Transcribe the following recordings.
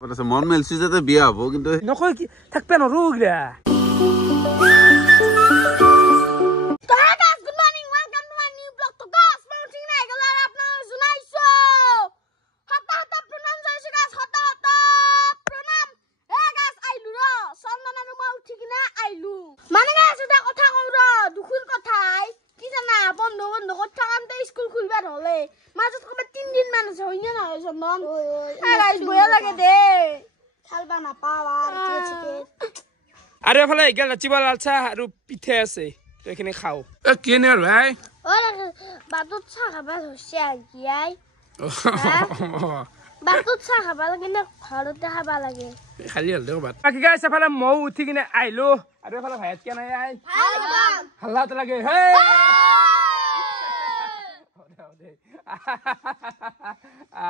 মন মেলছি যাতে বিয়া হব কিন্তু নকয় কি থাকবে নৰো গিলা আৰে ফালে গেল চিবা লালচা আৰু পিঠে আছে তো এখানে খাও কি নে ভাই বাটত চাহ খাবা ধৰছে আগিয়াই বাটত চাহ খাবা লাগে না ঘৰতে খাবা লাগে খালি হল দেও বাট বাকি গাইছ ফালে মৌ উঠি কিনে আইলো আৰু ফালে ভাইত কেনে আই হাল্লাত লাগে হে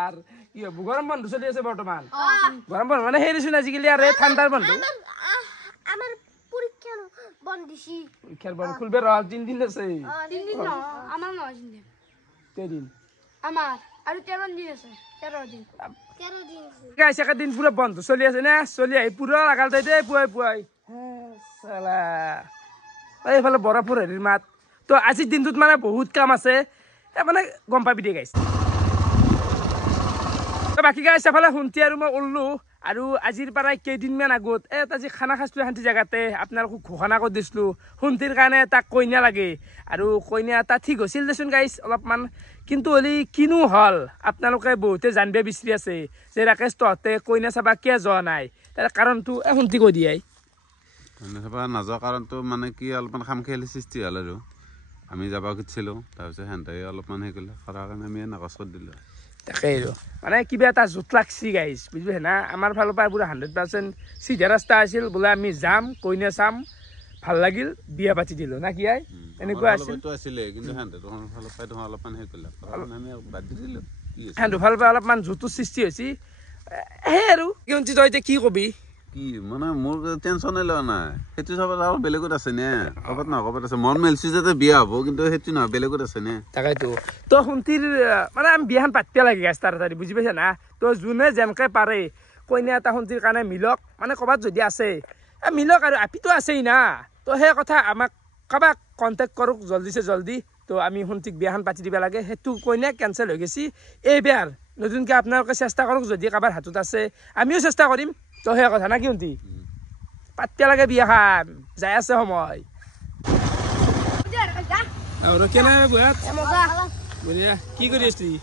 আর কি গরম বন্ধ চলি আছে বর্তমান গরম বন্ধ মানে হেরিছুন আজিকালি আর ঠান্ডার বন্ধ আমার পরীক্ষা বন্ধ দিছি পরীক্ষার বন্ধ খুলবে রল 3 দিন আছে 3 দিন না আমার 9 দিন দিন আমার আর 13 দিন আছে 13 দিন গাইছ একটা দিন পুরো বন্ধ চলি আছে না চলি আই পুরো লাগাল দে পুয়াই পুয়াই হ্যাঁ সালা এইফালে বরাপুর হেৰিৰ মাত তো আজি দিনটোত মানে বহুত কাম আছে মানে গম পাবি দে গাইছ বাকি গাইছ এফালে শুনতি আৰু মই উল্লো আৰু আজিৰ পৰাই কেইদিনমান আগত এটা যে খানা খাইছিলো শান্তি জেগাতে আপোনালোকক ঘোষণা কৰি দিছিলো শুনতিৰ কাৰণে তাক কইনা লাগে আৰু কইনা এটা ঠিক হৈছিল দেচোন গাইছ অলপমান কিন্তু হলি কিনো হল আপোনালোকে বহুতে জানিব বিচাৰি আছে যে ৰাকেশ তহঁতে কইনা চাবা কিয় যোৱা নাই তাৰ কাৰণটো শুনতি কৈ দিয়াই কইনা চাবা নাযোৱা কাৰণটো মানে কি অলপমান খামখেয়ালি সৃষ্টি হ'ল আৰু আমি যাব খুজিছিলো তাৰপিছত হেন্তাই অলপমান হে কৰিলে কৰাৰ কাৰণে আমি নাকচ কৰি দিলো তাকে মানে কিবা এটা জোট লাগছি গাইছ বুঝবি না আমাৰ ফালৰ পৰা পুৰা 100% চিধা ৰাস্তা আছিল বোলে আমি যাম কইনা চাম ভাল লাগিল বিয়া পাতি দিলো না কি আই এনেকুৱা আছিল তো আছিলে কিন্তু হেন্তে তোৰ ফালৰ পৰা ধৰ অলপমান হে কৰিলে আমি বাদ দিলো কি আছে হেন্তো ফালৰ পৰা অলপমান জোটৰ সৃষ্টি হৈছে হে আৰু কিয়ন্তি তই কি কবি কি মানে মোৰ টেনচনে লোৱা নাই সেইটো চাব আৰু বেলেগত আছে নে কবাত না কবাত আছে মন মেলছি যাতে বিয়া হব কিন্তু সেইটো না বেলেগত আছে নে তাকেতো তো শুনতিৰ মানে আমি বিয়াখন পাতিব লাগে গাইছ তাড়াতাড়ি বুজি পাইছা না তো যোনে যেনকে পাৰে কইনা এটা শুনতিৰ কাৰণে মিলক মানে কবাত যদি আছে মিলক আৰু আপিতো আছেই না তো সেই কথা আমাক কাবাক কন্টেক্ট কৰক জলদিছে জলদি তো আমি শুনতিক বিয়াখন পাতি দিব লাগে সেইটো কইনা কেনসেল হৈ গেছি এইবাৰ নতুনকে আপোনালোকে চেষ্টা কৰক যদি কাবাৰ হাতত আছে আমিও চেষ্টা কৰিম তো সেই কথা না কি শুনতি পাতিব লাগে বিয়াখন যাই আছে সময় আৰু কেনে বুয়াত বঢ়িয়া কি কৰি আছিলি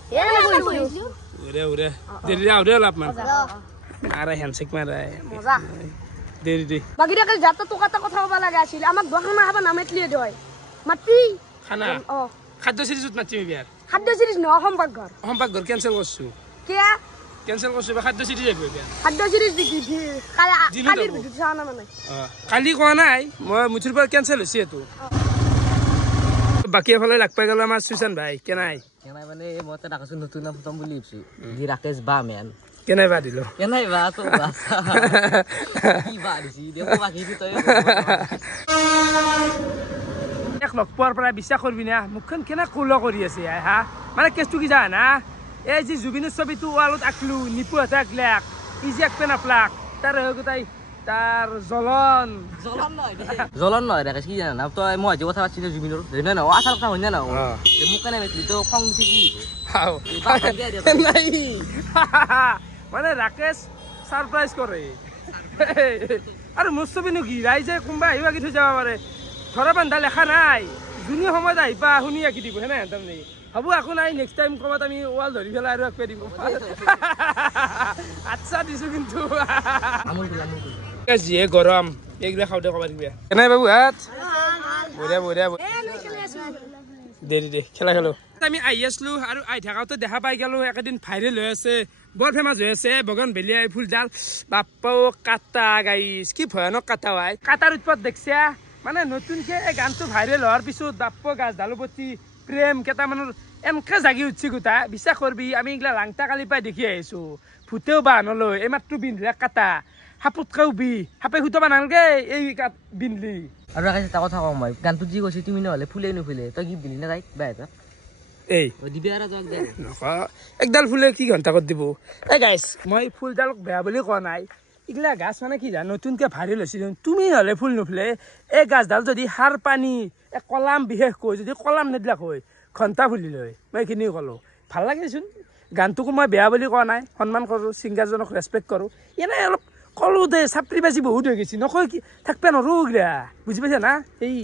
দেৰি আহ দে অলপমান আৰে হেণ্ডশেক মাৰাই দেৰি দে বাকি দেখে যাতে তোকাটা কথা কবা লাগা আছিল আমাক দোকান খাবা নামেতলিয়ে দয় মাতি খানা খাদ্য সিরিজত মাতিম বিয়াৰ খাদ্য সিৰিজ ন সম্পৰ্ক ঘৰ কেনসেল কৰছো কিয়া কেনসেল কৰছো খাদ্য সিৰিজ আহিব বিয়াৰ খাদ্য সিৰিজ দেখি কালিৰ ভিডিও চাও না মানে কালি কোৱা নাই মই মুঠিৰ পৰা কেনসেল হৈছে এটো বাকি এফালে লাগ পাই গেল আমাৰ সুশান ভাই কেনাই মানে মই এটা ডাকছো নতুন নাম ফটম বুলি ভাবছি দি ৰাকেশ বা মেন কেনাই বা দিলো কেনাই বা তো কি বা দিছি দেখো বাকি তই এক লগ পোৱাৰ পৰা বিশ্বাস কৰবি না মুখখন কেনে কোল কৰি আছে হা মানে কেছটো কি জানা এই যে জুবিনৰ ছবিটো ৱালত আঁকলো নিপু হাতে আঁকলাক ইজি আঁকপে নাপলাক তাৰ গোটাই তাৰ জ্বলন নহয় ৰাকেশ কি জানা তই মই যে কথা পাতিছিলো জুবিনৰ জানা না আছাল কথা হইনা না মোক কেনে মেতলি তো খং উঠি কি নাই মানে ৰাকেশ সাৰপ্ৰাইজ কৰে আৰু মোৰ ছবিনো কি ৰাইজে কোনোবা আহিব আঁকি থৈ যাব পাৰে ধৰা বান্ধা লেখা নাই যোনি সময়ত আহিবা শুনি আঁকি দিব হেনে তাৰমানে হ'ব একো নাই নেক্সট টাইম ক'ৰবাত আমি ৱাল ধৰি পেলাই আৰু আঁকিব দিব আচ্ছা দিছোঁ কিন্তু যিয়ে গৰম এইগিলা খাওঁতে ক'বা দিবি কেনে বাবু হাত বঢ়িয়া দেৰি দে খেলা খেলো আমি আহি আছিলো আৰু আহি থাকাওঁতে দেখা পাই গেলো একেদিন ভাইৰেল হৈ আছে বৰ ফেমাছ হৈ আছে বগনভেলিয়া ফুলজাল বাপ্পাও কাটা গাইছ কি ভয়ানক কাটা হয় কাটাৰ উৎপাত দেখছা মানে নতুনকে এই গানটো ভাইৰেল হোৱাৰ পিছত বাপ্পা গাছডালৰ প্ৰতি প্ৰেম কেইটামানৰ এনেকে জাগি উঠছি গোটা বিশ্বাস কৰবি আমি এইগিলা লাংটা কালি পাই দেখি আহিছো ভূতেও বাহ নলয় এই মাত্ৰ বিন্ধা কাটা সাপতকেও সাপে সুতাবা নালাগে এই বিন্ধলি আৰু ৰাকেশ এটা কথা কওঁ মই গানটো যি কৈছে তুমি নহ'লে ফুলেই নুফুলে তই গিফ্ট দিলি না তাইক বেয়া এই দিবি আৰু যাওক দে একডাল ফুলে কি ঘণ্টা কৰি দিব এই গাইছ মই ফুলডাল বেয়া বুলি কোৱা নাই এইগিলা গাছ মানে কি জানো নতুনকৈ ভাইৰেল হৈছিল তুমি হ'লে ফুল নুফুলে এই গাছডাল যদি সাৰ পানী কলাম বিশেষকৈ যদি কলাম নিদিলাক হয় ঘণ্টা ফুলি লয় মই এইখিনি ক'লোঁ ভাল লাগেচোন গানটোকো মই বেয়া বুলি কোৱা নাই সন্মান কৰোঁ ছিংগাৰজনক ৰেচপেক্ট কৰোঁ এনেই অলপ ক'লোঁ দে চাপৰি বাজি বহুত হৈ গৈছে নকয় কি থাকিব নোৱাৰোঁ এইগিলা বুজি পাইছা না এই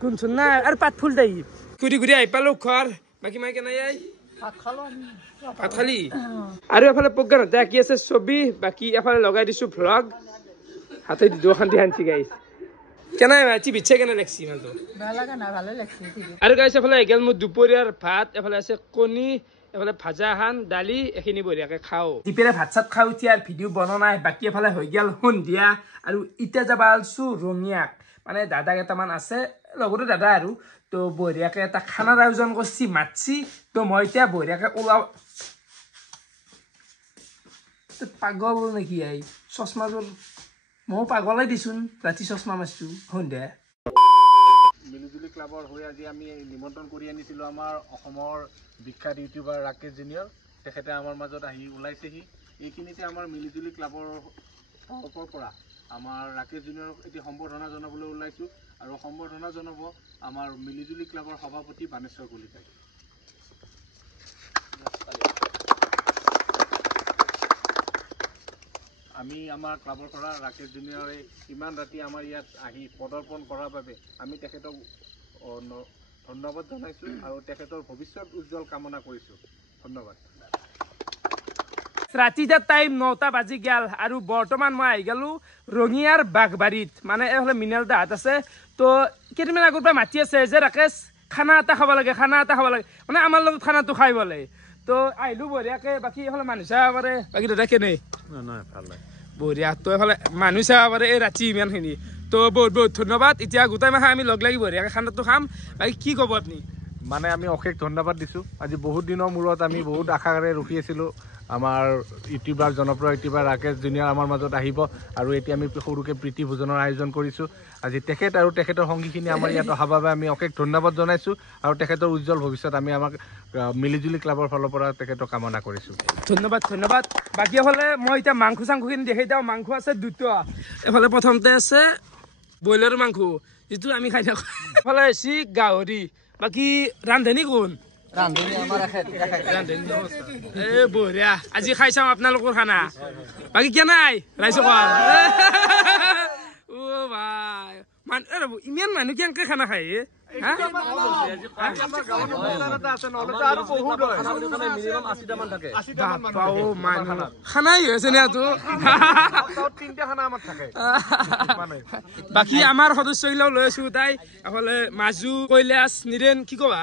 কোনচোন না আৰু পাত ফুল দেই ঘূৰি ঘূৰি আহি পালোঁ ঘৰ বাকী মাই কেনে ভাত খালি আৰু এফালে প্ৰজ্ঞানহঁতে আঁকি আছে ছবি বাকী এফালে লগাই দিছোঁ ভ্লগ হাতে দুখান্তি শান্তি গাইছ কেনে টিভিতছে কেনে লাগছি ইমানটো আৰু গাইছ এফালে এগেল মোৰ দুপৰীয়াৰ ভাত এফালে আছে কণী এফালে ভাজা এখন দালি এইখিনি বঢ়িয়াকৈ খাওঁ দিপেৰে ভাত চাত খাই উঠি আৰু ভিডিঅ' বনোৱা নাই বাকী এফালে হৈ গ'ল সন্ধিয়া আৰু এতিয়া যাব আলছোঁ ৰঙিয়াক মানে দাদা কেইটামান আছে লগতে দাদা আৰু তো বঢ়িয়াকৈ এটা খানাৰ আয়োজন কৰিছি মাতছি তো মই এতিয়া বঢ়িয়াকৈ ওলাওঁ পাগল নেকি আই চশমাযোৰ ময়ো পাগলাই দিছোন ৰাতি চশমা মাৰিছোঁ সন্ধিয়া মিলিজুলি ক্লাবৰ হৈ আজি আমি নিমন্ত্ৰণ কৰি আনিছিলোঁ আমাৰ অসমৰ বিখ্যাত ইউটিউবাৰ ৰাকেশ জুনিয়ৰ তেখেতে আমাৰ মাজত আহি ওলাইছেহি এইখিনিতে আমাৰ মিলিজুলি ক্লাবৰ তৰফৰ পৰা আমাৰ ৰাকেশ জুনিয়ৰক এতিয়া সম্বৰ্ধনা জনাবলৈ ওলাইছোঁ আৰু সম্বৰ্ধনা জনাব আমাৰ মিলিজুলি ক্লাবৰ সভাপতি বাণেশ্বৰ কলিতাই আমি আমাৰ ক্লাবৰ পৰা ৰাকেশ জুনিয়ৰে ইমান ৰাতি আমাৰ ইয়াত আহি পদাৰ্পণ কৰাৰ বাবে আমি তেখেতক ধন্যবাদ জনাইছোঁ আৰু তেখেতৰ ভৱিষ্যত উজ্জ্বল কামনা কৰিছোঁ ধন্যবাদ ৰাতিটা টাইম 9টা বাজি গেল আৰু বৰ্তমান মই আহি গ'লোঁ ৰঙিয়াৰ বাঘবাৰীত মানে এইফালে মিনাল দাহঁত আছে তো কেইদিনমান আগৰ পৰা মাতি আছে যে ৰাকেশ খানা এটা খাব লাগে মানে আমাৰ লগত খানাটো খাই বোলে তো আহিলোঁ বঢ়িয়াকৈ বাকী এইফালে মানুহ চাব পাৰে বাকী দাদা কেনে বঢ়িয়া তো এইফালে মানুহ চাব পাৰে এই ৰাতি ইমানখিনি তো বহুত বহুত ধন্যবাদ এতিয়া গোটেই মাহে আমি লগ লাগি বঢ়িয়াকৈ খানাটো খাম বাকী কি ক'ব আপুনি মানে আমি অশেষ ধন্যবাদ দিছোঁ আজি বহুত দিনৰ মূৰত আমি বহুত আশাৰে ৰখি আছিলোঁ আমাৰ ইউটিউবাৰ জনপ্ৰিয় ইউটিউবাৰ ৰাকেশ জুনিয়ৰ আমাৰ মাজত আহিব আৰু এতিয়া আমি সৰুকৈ প্ৰীতি ভোজনৰ আয়োজন কৰিছোঁ আজি তেখেত আৰু তেখেতৰ সংগীখিনি আমাৰ ইয়াত অহাৰ বাবে আমি অশেষ ধন্যবাদ জনাইছোঁ আৰু তেখেতৰ উজ্জ্বল ভৱিষ্যত আমি আমাক মিলিজুলি ক্লাবৰ ফালৰ পৰা তেখেতক কামনা কৰিছোঁ ধন্যবাদ বাকী এফালে মই এতিয়া মাংস চাংসখিনি দেখাই দিওঁ মাংস আছে দুটা এফালে প্ৰথমতে আছে ব্ৰইলাৰ মাংস যিটো আমি খাই থাকোঁ এফালে হৈছে গাহৰি বাকী ৰান্ধনি কোন বঢ়িয়া আজি খাই চাওঁ আপোনালোকৰ খানা বাকী কেনাই ৰাইজ ইমান মানুহ কেনেকৈ খানা খায় খানাই হৈ আছে নেতো বাকী আমাৰ সদস্যগিলাও লৈ আছো তাই এফালে মাজু কৈলাশ নিৰেন কি কবা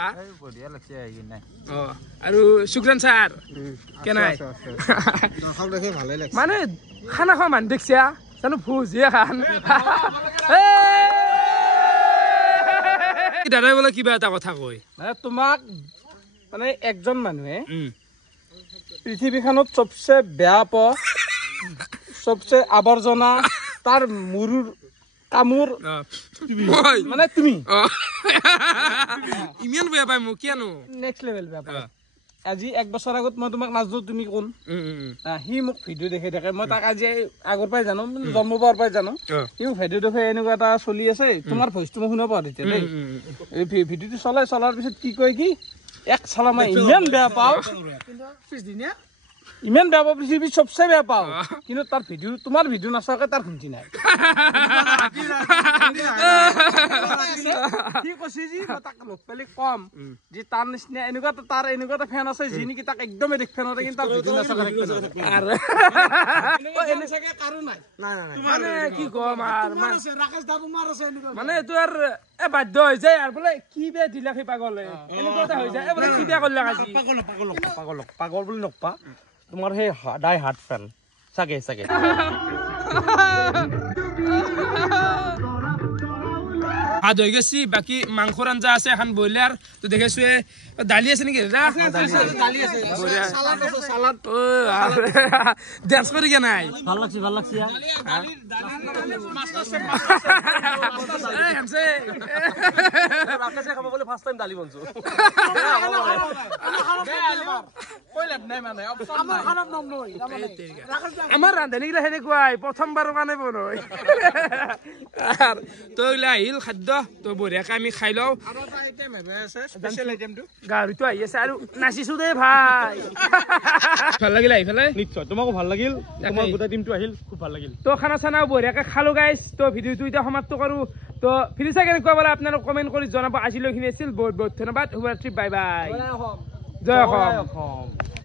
আৰু সুগ্ৰান ছাৰ কেনাই মানে খানা খোৱা মানুহ দেখিছা জানো ভোজিয়ে খান দাদাই বোলে কিবা এটা কথা কয় মানে তোমাক মানে একজন মানুহে পৃথিৱীখনত চবচে বেয়া পোৱা চবচে আৱৰ্জনা তাৰ মুৰুৰ কামোৰ মানে তুমি ইমান বেয়া পাই মোক কিয়নো নেক্সট লেভেল বেয়া পাই আজি 1 বছৰ আগত মই তোমাক নাজানো তুমি কোন সি মোক ভিডিঅ' দেখাই থাকে মই তাক আজি আগৰ পৰাই জানো জন্ম পোৱাৰ পৰাই জানো সি মোক ভিডিঅ' দেখে এনেকুৱা এটা চলি আছে তোমাৰ ভইচটো মই শুনা পাওঁ তেতিয়া দেই এই ভিডিঅ'টো চলাৰ পিছত কি কয় কি এক চালা মই ইমান বেয়া পাওঁ পিছদিনীয়া ইমান বেয়া পাওঁ পৃথিৱীত চবচে বেয়া পাওঁ কিন্তু তাৰ ভিডিঅ' তোমাৰ ভিডিঅ' নাচাকে তাৰ শুনছি নাই কি কৈছে যি মই তাক লগ পালে কম যে তাৰ নিচিনা এনেকুৱা তাৰ এনেকুৱা এটা ফেন আছে যি নেকি তাক একদম এডিক ফেন আছে কিন্তু তাৰ ভিডিঅ' নাচাকে মানে কি কম আৰু মানে এইটো আৰু বাধ্য হৈ যায় আৰু বোলে কি বেয়া দিলা সেই পাগলে এনেকুৱা এটা হৈ যায় বোলে কি বেয়া কৰিলা আজি পাগল বুলি নকপা তোমাৰ সেই ডাই হাৰ্ট ফেন চাগে ভাত হৈ গেছি বাকী মাংসৰ আঞ্জা আছে এখন ব্ৰইলাৰ তো দেখাইছোৱে দালি আছে নেকি ডেন্স কৰি কে নাই ভাল লাগছি আমাৰ ৰান্ধনীগিলা সেনেকুৱাই প্ৰথমবাৰৰ কাৰণে বনাই তো এইগিলা আহিল খাদ্য তো বঢ়িয়াকে আমি খাই লওঁ গাহৰিটো আহি আছে আৰু নাচিছো দেই ভাই ভাল লাগিল আহি পেলাই নিশ্চয় তোমাকো ভাল লাগিল তোমাৰ গোটেই টিমটো আহিল খুব ভাল লাগিল তো খানা চানাও বঢ়িয়াকে খালো গাইছ তো ভিডিঅ'টো এতিয়া সমাপ্ত কৰো তো ফিৰি চাই কেনেকুৱা বোলে আপোনালোক কমেণ্ট কৰি জনাব আজিলৈখিনি আছিল বহুত বহুত ধন্যবাদ শুভৰাত্ৰি বাই বাই জয় অসম